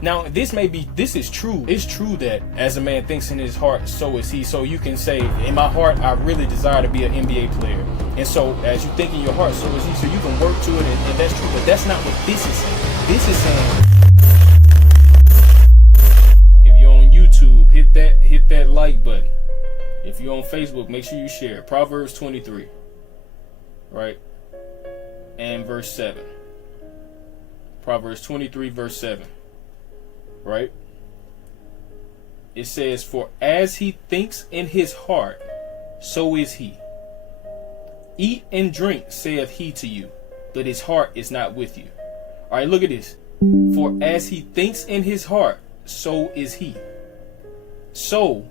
Now, this is true. It's true that as a man thinks in his heart, so is he. So you can say, in my heart, I really desire to be an NBA player. And so as you think in your heart, so is he. So you can work to it, and that's true. But that's not what this is saying. This is saying, if you're on YouTube, hit that like button. If you're on Facebook, make sure you share. Proverbs 23, right? And verse 7. Proverbs 23, verse 7. Right? It says, for as he thinks in his heart, so is he. Eat and drink, saith he to you, but his heart is not with you. All right, look at this. For as he thinks in his heart, so is he. So,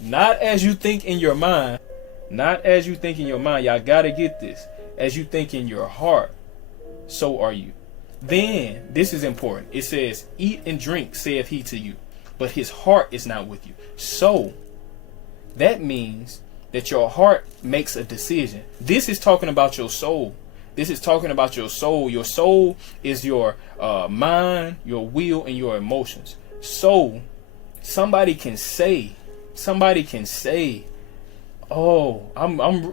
not as you think in your mind, not as you think in your mind, y'all gotta get this. As you think in your heart, so are you. Then, this is important. It says, eat and drink, saith he to you, but his heart is not with you. So, that means that your heart makes a decision. This is talking about your soul. This is talking about your soul. Your soul is your mind, your will, and your emotions. So, somebody can say, oh,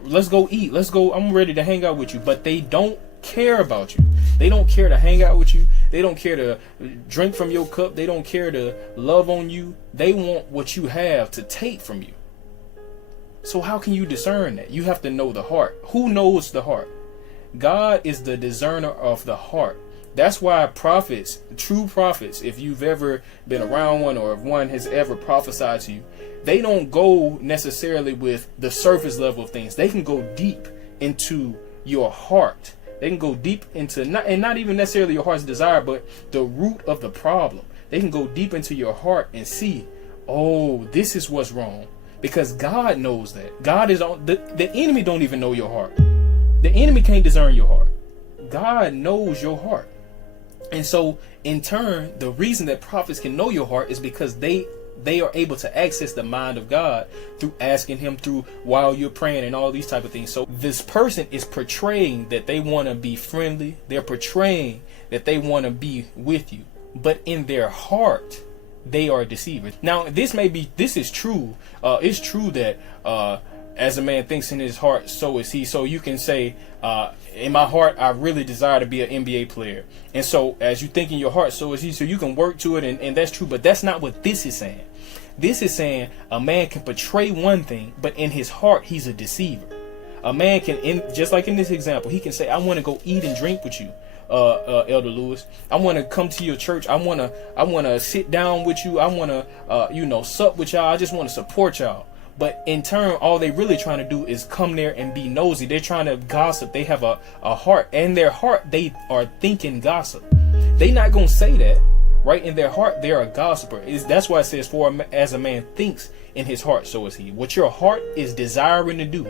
let's go eat. Let's go. I'm ready to hang out with you. But they don't care about you. They don't care to hang out with you. They don't care to drink from your cup. They don't care to love on you. They want what you have to take from you. So how can you discern that? You have to know the heart. Who knows the heart? God is the discerner of the heart. That's why prophets, true prophets, if you've ever been around one or if one has ever prophesied to you, they don't go necessarily with the surface level of things. They can go deep into your heart. They can go deep into not even necessarily your heart's desire, but the root of the problem. They can go deep into your heart and see, oh, this is what's wrong. Because God knows that. God is on the enemy don't even know your heart. The enemy can't discern your heart. God knows your heart. And so in turn, the reason that prophets can know your heart is because they are able to access the mind of God through asking him, through while you're praying and all these type of things. So this person is portraying that they want to be friendly. They're portraying that they want to be with you, but in their heart, they are deceivers. Now, this is true. It's true that as a man thinks in his heart, so is he. So you can say, in my heart, I really desire to be an NBA player. And so as you think in your heart, so is he. So you can work to it, and that's true. But that's not what this is saying. This is saying a man can portray one thing, but in his heart, he's a deceiver. A man can, just like in this example, he can say, I want to go eat and drink with you, Elder Lewis. I want to come to your church. I want to sit down with you. I want to, sup with y'all. I just want to support y'all. But in turn, all they really trying to do is come there and be nosy. They're trying to gossip. They have a heart. And their heart, they are thinking gossip. They not going to say that. Right? In their heart, they're a gossiper. That's why it says, for as a man thinks in his heart, so is he. What your heart is desiring to do.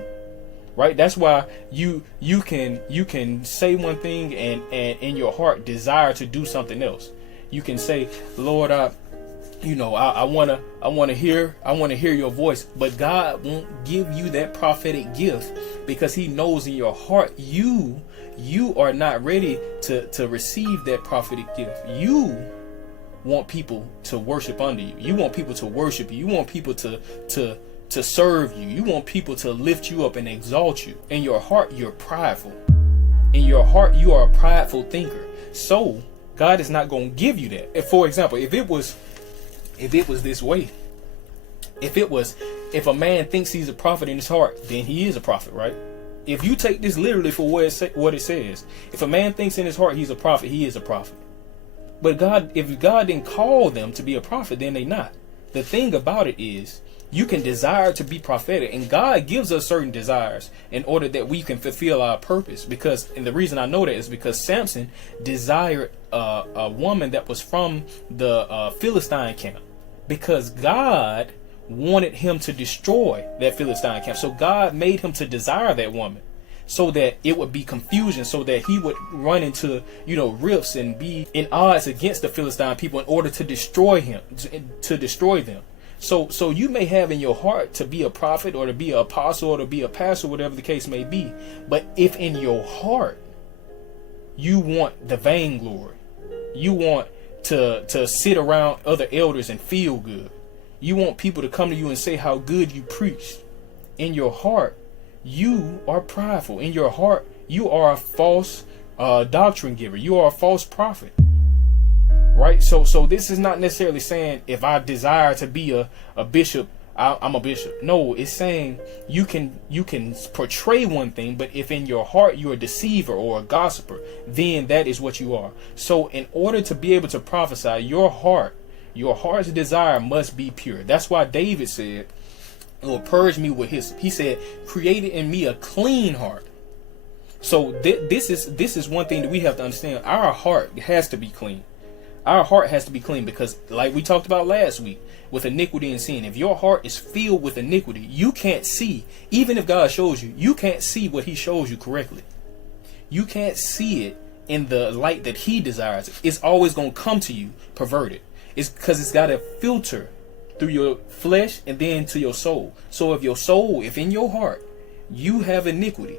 Right? That's why you can say one thing and in your heart desire to do something else. You can say, Lord, I want to hear your voice, but God won't give you that prophetic gift because he knows in your heart you are not ready to receive that prophetic gift. You want people to worship under you. You want people to worship you. You want people to serve you. You want people to lift you up and exalt you. In your heart, you're prideful. In your heart, you are a prideful thinker. So God is not going to give you that. If, for example, if it was this way, if a man thinks he's a prophet in his heart, then he is a prophet, right? If you take this literally for what it says, if a man thinks in his heart he's a prophet, he is a prophet. But if God didn't call them to be a prophet, then they not. The thing about it is, you can desire to be prophetic, and God gives us certain desires in order that we can fulfill our purpose. And the reason I know that is because Samson desired a woman that was from the Philistine camp, because God wanted him to destroy that Philistine camp. So God made him to desire that woman, so that it would be confusion, so that he would run into, rifts and be in odds against the Philistine people in order to destroy them. So you may have in your heart to be a prophet or to be an apostle or to be a pastor, whatever the case may be. But if in your heart you want the vainglory, you want to sit around other elders and feel good. You want people to come to you and say how good you preached. In your heart, you are prideful. In your heart, you are a false doctrine giver. You are a false prophet. Right? So this is not necessarily saying if I desire to be a bishop, I'm a bishop. No, it's saying you can portray one thing, but if in your heart you're a deceiver or a gossiper, then that is what you are. So in order to be able to prophesy, your heart's desire must be pure. That's why David said, "It will purge me with hyssop." He said, "Create in me a clean heart." So this is one thing that we have to understand. Our heart has to be clean. Our heart has to be clean because, like we talked about last week, with iniquity and sin, if your heart is filled with iniquity, you can't see. Even if God shows you, you can't see what he shows you correctly. You can't see it in the light that he desires. It's always going to come to you perverted. It's because it's got to filter through your flesh and then to your soul. So if in your heart you have iniquity,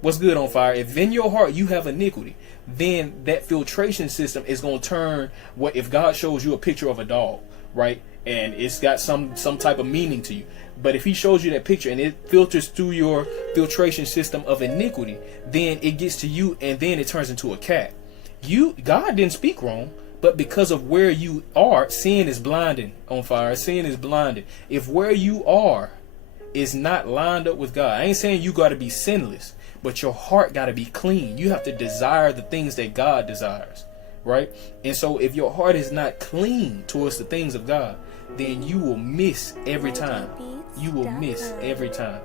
what's good on fire? If in your heart you have iniquity, then that filtration system is going to turn what if God shows you a picture of a dog, right? And it's got some type of meaning to you. But if he shows you that picture and it filters through your filtration system of iniquity, then it gets to you and then it turns into a cat. God didn't speak wrong, but because of where you are, sin is blinding on fire. Sin is blinding. If where you are is not lined up with God, I ain't saying you got to be sinless, but your heart got to be clean. You have to desire the things that God desires, right? And so if your heart is not clean towards the things of God, then you will miss every time. You will miss every time.